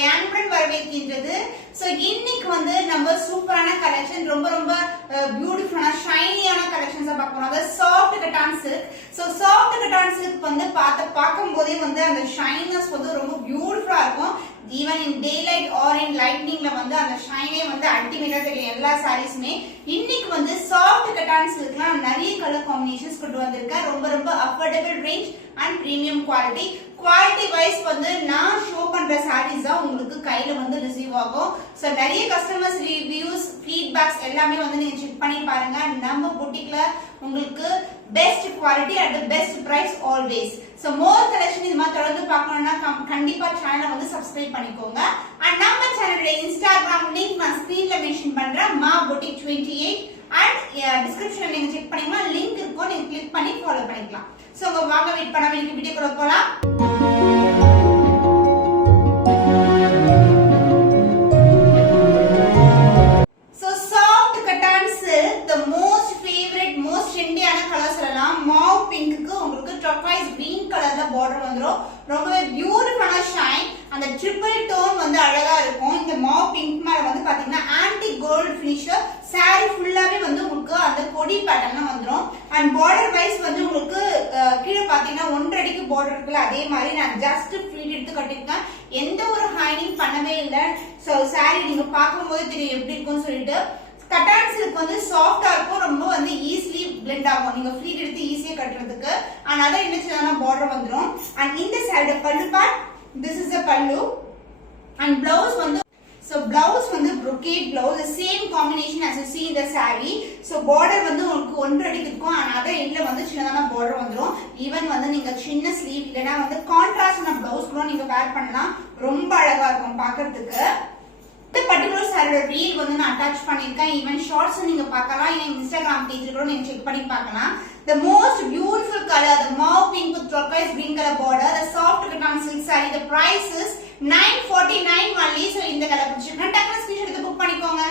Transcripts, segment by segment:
உங்களை அன்புடன் வரவேற்கின்றது. சோ இன்னைக்கு வந்து நம்ம சூப்பரான கலெக்ஷன், ரொம்ப ரொம்ப பியூட்டிஃபுல்லான ஷைனியான கலெக்ஷன்ஸ் பார்க்க போறோம். அதாவது soft cotton silk. So soft cotton silk வந்து பார்க்கும் போதே வந்து அந்த ஷைனஸ் வந்து ரொம்ப பியூட்டிஃபுல்லா இருக்கும். Even in daylight or in லைட்னிங்ல வந்து அந்த ஷைனே வந்து அல்டிமேட்டா தெரியும் எல்லா சாரீஸ்மே. இன்னைக்கு வந்து சாஃப்ட் கட்டான் சில்க்லாம் நிறைய கலர் காம்பினேஷன்ஸ் கொண்டு வந்திருக்கேன். ரொம்ப ரொம்ப affordable range and premium quality. Quality wise வந்து நான் ஷோ பண்ற சாரீஸ் தான் உங்களுக்கு கையில வந்து ரிசீவ் ஆகும். சோ நிறைய கஸ்டமர்ஸ் ரிவ்யூஸ் ஃபீட்பேக்ஸ் எல்லாமே வந்து நீங்க செக் பண்ணி பாருங்க. நம்ம புட்டிக்ல உங்களுக்கு best quality at the best price always. So more collection இது மாதிரி தொடர்ந்து பார்க்கணும்னா கண்டிப்பா சேனலை வந்து சப்ஸ்கிரைப் பண்ணிக்கோங்க. அண்ட் நம்ம சேனலோட இன்ஸ்டாகிராம் லிங்க் நான் ஸ்கிரீன்ல மென்ஷன் பண்றேன், மா புட்டிக் 28. அண்ட் டிஸ்கிரிப்ஷன்ல நீங்க செக் பண்ணீங்கன்னா லிங்க் இருக்கும், நீங்க கிளிக் பண்ணி ஃபாலோ பண்ணிக்கலாம். சோ வாங்க வெயிட் பண்ணாம இன்னைக்கு வீடியோக்குள்ள போலாம். பார்டர் வந்துரும். ரொம்பவே பியூட்டிஃபுல்லான ஷைன், அந்த ட்ரிபிள் டோன் வந்து அழகா இருக்கும். இந்த மாவ் பிங்க் மேல வந்து பாத்தீங்கன்னா ஆன்டி கோல்ட் ஃபினிஷர் சாரி ஃபுல்லாவே வந்து உங்களுக்கு அந்த கொடி பேட்டர்ன்ல வந்துரும். அண்ட் பார்டர் வைஸ் வந்து உங்களுக்கு கீழே பாத்தீங்கன்னா 1.5 அடிக்கு பார்டர் இருக்குல்ல, அதே மாதிரி நான் ஜஸ்ட் ஃபிளீட் எடுத்து கட்டிருக்கேன். எந்த ஒரு ஹைனிங் பண்ணவே இல்லை. சோ சாரி நீங்க பார்க்கும்போது தெரியும் எப்படி இருக்கும்னு சொல்லிட்டு. கட்டான் சில்க் வந்து சாஃப்டா இருக்கும், ரொம்ப வந்து ஈஸிலி பிளெண்ட் ஆகும் நீங்க ஃப்ளீட் எடுத்து ஈஸியா கட்டுறதுக்கு. அண்ட் அத என்ன செய்யலாம், பார்டர் வந்துரும். அண்ட் இந்த சைடு பல்லு பார்ட், திஸ் இஸ் a பல்லு. அண்ட் பிளவுஸ் வந்து பிளவுஸ் வந்து brocade blouse, same combination as you see in the saree. So border வந்து உங்களுக்கு 1.5 அடிக்கு இருக்கும். அண்ட் அத எண்ட்ல வந்து சின்னதான பார்டர் வந்துரும். ஈவன் வந்து நீங்க சின்ன ஸ்லீவ் இல்லனா வந்து கான்ட்ராஸ்டான பிளவுஸ் கூட நீங்க வேர் பண்ணலாம், ரொம்ப அழகா இருக்கும் பார்க்கிறதுக்கு. இந்த பர்టిక్యులர் சாரியோட ரீல் வந்து நான் அட்டாச் பண்ணிருக்கேன். ஈவன் ஷார்ட்ஸ் நீங்க பார்க்கலாம், என் இன்ஸ்டாகிராம் பேஜ்ல கூட நீங்க செக் பண்ணி பார்க்கலாம். The most beautiful color, the mauve pink with turquoise green color border, the soft cotton silk saree. The price is 949 only. So இந்த கலர் பிடிச்சிருக்கா டக்குனு ஸ்கிரீன்ஷாட் எடுத்து புக் பண்ணிக்கோங்க.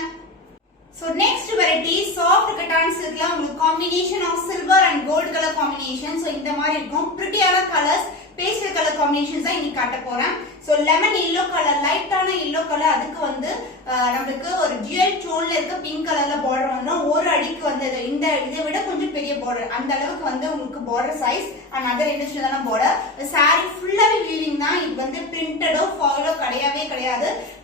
So next variety soft cotton silk la உங்களுக்கு combination of silver and gold color combination. So இந்த மாதிரி இருக்கும். prettyயான colors, pastel color combinations தான் இன்னைக்கு காட்ட போறேன். சோ லெமன் yellow கலர், லைட்டான yellow கலர், அதுக்கு வந்து நமக்கு ஒரு ஜுவல் டோன்ல இருக்க பிங்க் கலர்ல பார்டர் வந்துரும். ஒரு அடிக்கு வந்து இந்த இதை விட கொஞ்சம் பெரிய பார்டர், அந்த அளவுக்கு வந்து உங்களுக்கு பார்டர் சைஸ். அண்ட் அதர் இண்டஸ்ட்ரியலான பார்டர். சாரி ஃபுல்லாவே வீவிங் தான். இது வந்து பிரிண்டடோ ஃபாலோ கிடையவே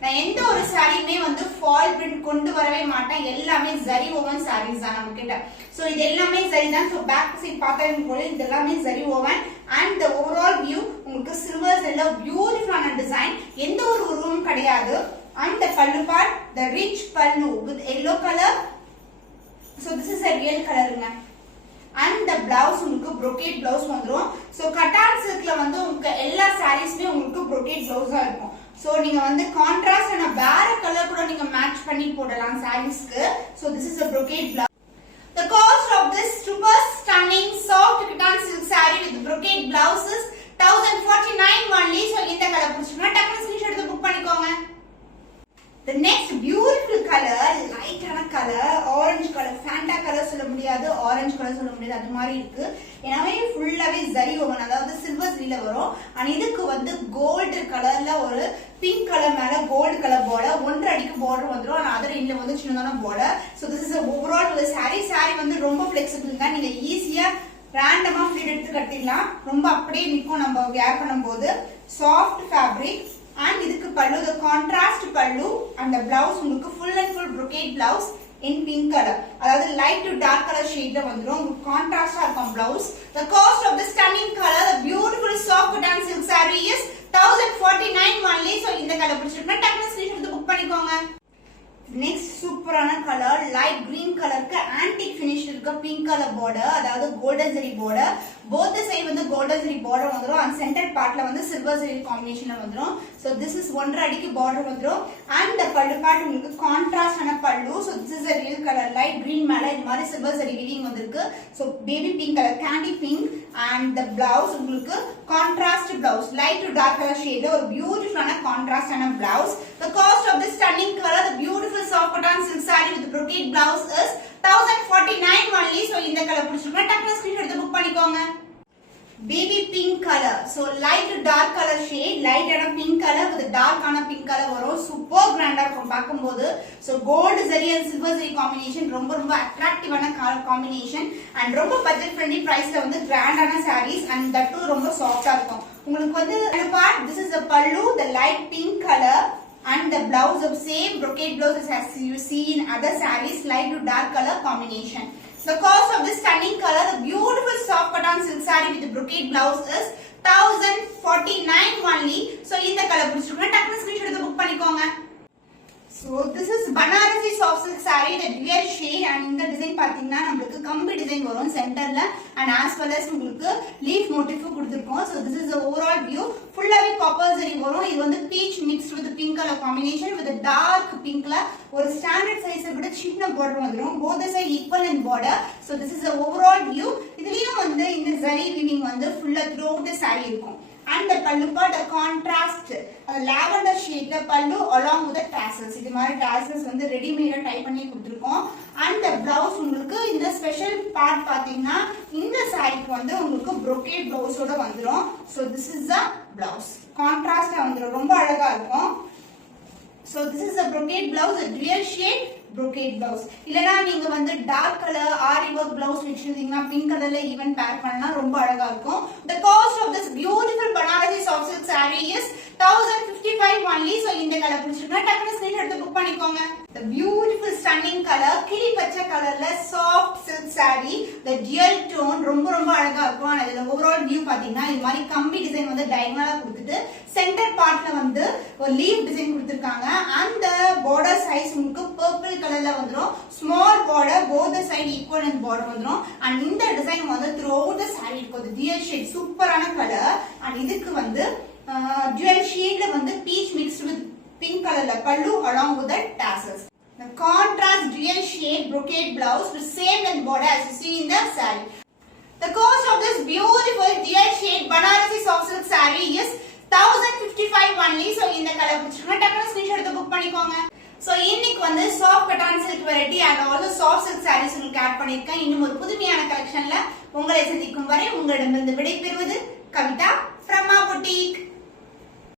நான் எந்த ஒரு சாரியுமே வந்து ஃபால் பிரிண்ட் கொண்டு வரவே மாட்டேன். எல்லாமே ஜரி ஓவன் சாரீஸ் தான் நம்ம கிட்ட. சோ இது எல்லாமே ஜரி தான். சோ பேக் சைடு பார்த்தா போல இது எல்லாமே zari woven. And the overall view உங்களுக்கு சில்வர் எல்லாம் பியூட்டிஃபுல்லான டிசைன், எந்த ஒரு உருவமும் கிடையாது. And the pallu part, the rich pallu with yellow color. So this is a real colorங்க. And the blouse உங்களுக்கு brocade blouse வந்துரும். So கட்டான் சில்க்ல வந்து உங்களுக்கு எல்லா சாரீஸ்மே உங்களுக்கு brocade blouse ஆ இருக்கும். சோ நீங்க வந்து கான்ட்ராஸ்ட் ஆன வேற கலர் கூட நீங்க மேட்ச் பண்ணி போடலாம் சாரீஸ்க்கு. So this is a brocade blouse. The cost of this super stunning soft cotton silk saree with brocade blouse is 1049 only. So இந்த கலர் பிடிச்சிருந்தா டக்குனு ஸ்கிரீன்ஷாட் எடுத்து புக் பண்ணிக்கோங்க. The next beautiful color, லைட்டான colour, orange colour, Fanta colour சொல்ல முடியாது, orange colour சொல்ல முடியாது, அது மாதிரி இருக்கு. எனவே ஃபுல்லாவே ஜரி ஓவன், அதாவது சில்வர் ஜரியில வரும். அண்ட் இதுக்கு வந்து கோல்டு கலர்ல ஒரு பிங்க் கலர் மேல கோல்டு கலர் பார்டர், 1.5 அடிக்கு பார்டர் வந்துரும். அண்ட் அதர் எண்ட்ல வந்து சின்னதான border. So this is overall ஒரு சாரி வந்து ரொம்ப ஃபிளெக்சிபிள் தான். நீங்க ஈஸியா ரேண்டமா ஃபிளீட் எடுத்து கட்டிடலாம். ரொம்ப அப்படியே நிக்கும் நம்ம வேர் பண்ணும்போது. Soft fabric. அண்ட் இதுக்கு பல்லு, the contrast பல்லு. and the blouse உங்களுக்கு full and full brocade blouse in pink color, அதாவது light to dark color shade வந்துரும். உங்களுக்கு கான்ட்ராஸ்டா இருக்கும் blouse. The cost of this stunning color, the beautiful soft cotton silk saree is 1049 only. So இந்த colour பிடிச்சிருந்தா டக்குனு screenshot எடுத்து book பண்ணிக்கோங்க. Next சூப்பரான கலர், லைட் கிரீன் கலருக்கு ஆன்டிக் ஃபினிஷ் இருக்க பிங்க் கலர் பார்டர், அதாவது golden zari border. Both side வந்து கோல்டன் ஜரி பார்டர் வந்துரும். அண்ட் சென்டர் பார்ட்ல வந்து சில்வர் ஜரி காம்பினேஷன்ல வந்துரும். சோ திஸ் இஸ் 1.5 அடிக்கு பார்டர் வந்துரும். அண்ட் பல்லு பார்ட் உங்களுக்கு கான்ட்ராஸ்டான பல்லு. So this is a real color, light green மேல இந்த மாதிரி சில்வர் ஜரி வீவிங் வந்திருக்கு. So baby pink colour, candy pink. And the blouse உங்களுக்கு contrast blouse, light to dark colour ஷேட்ல ஒரு பியூட்டிஃபுல்லான கான்ட்ராஸ்டான blouse. The cost of this stunning color, the beautiful soft cotton silk saree with brocade blouse is 1049 only. So இந்த colour பிடிச்சிருக்கா டக்குனு screenshot எடுத்து book பண்ணிக்கோங்க. baby pink color. So light to dark color shade, light and pink color with dark and pink color வரும். super grand இருக்கும் பாக்கும்போது. So gold zari and silver zari combination ரொம்ப attractive ஆன color combination and ரொம்ப budget friendly priceல வந்து grand ஆன sarees and that too ரொம்ப soft ஆ இருக்கும். உங்களுக்கு வந்து part this is the pallu, the light pink color and the blouse of same brocade blouse as you see in other sarees, light to dark color combination. The cost of this stunning color, the beautiful soft cotton silk saree with the brocade blouse is 1049 only. So இந்த colour பிடிச்சிருக்கா டக்குனு screenshot எடுத்து book பண்ணிக்கோங்க. So this is Banarasi soft silk saree, the dual shade and இந்த design பாத்தீங்கன்னா நமக்கு கம்பி design வரும் சென்டர்ல and as well as உங்களுக்கு leaf motif கொடுத்திருக்கோம். So this is the overall view. ஃபுல்லாவே copper zari வரும். இது வந்து peach mixed with pink color combination with a dark pinkல ஒரு ஸ்டாண்டர்ட் சைஸை விட சின்ன border வந்துரும். both the side equal in border. So this is the overall view. இதுலயும் வந்து இந்த zari weaving வந்து ஃபுல்லா throughout the saree இருக்கும். And the pallu part, the contrast, lavender shade the pallu along with the tassels. இது மாதிரி tassels வந்து ரெடிமேடா டைப் பண்ணி கொடுத்திருக்கோம். And the blouse உங்களுக்கு இந்த ஸ்பெஷல் பார்ட் பாத்தீங்கன்னா இந்த சாரிக்கு வந்து உங்களுக்கு brocade blouse ஓட வந்துரும். So this is the blouse. Contrast வந்துரும். ரொம்ப அழகா இருக்கும். So this is a brocade blouse, a dual shade brocade blouse. இல்லனா நீங்க வந்து dark color ari work blouse வெச்சிருந்தீங்கன்னா pink colorல even pair பண்ணா ரொம்ப அழகா இருக்கும். The cost of this beautiful Banarasi soft silk saree is 1055 only. So இந்த colour பிடிச்சிருந்தா டக்குனு ஸ்கிரீன்ஷாட் எடுத்து புக் பண்ணிக்கோங்க. The beautiful stunning color கிளி பச்சை கலர்ல soft silk saree, the dual tone ரொம்ப அழகா இருக்கும். and இதுல overall view பாத்தீங்கன்னா இந்த மாதிரி கம்பி டிசைன் வந்து diagonal கொடுத்துட்டு சென்டர் பார்ட்ல வந்து ஒரு லீஃப் டிசைன் கொடுத்திருக்காங்க. and the border size உங்களுக்கு purple கலர்ல வந்துரும். small border both the side equal in border வந்துரும். and இந்த டிசைன் வந்து throughout the saree இருக்கும். dual shade சூப்பரான கலர். and இதுக்கு வந்து dual shadeல வந்து peach mixed with pink colorல pallu along with the tassels. The contrast dual shade brocade blouse with same length border as you see in the saree. The cost of this beautiful dual shade Banarasi soft silk saree is 1055 only. So இந்த colour பிடிச்சிருந்தா டக்குனு screenshot எடுத்து book பண்ணிக்கோங்க. So இன்னைக்கு வந்து soft cotton silk variety and also soft silk sarees உங்களுக்கு add பண்ணிருக்கேன். இன்னும் ஒரு புதுமையான கலெக்ஷன்ல உங்களை சந்திக்கும் வரை உங்களிடமிருந்து விடைபெறுவது கவிதா from our boutique.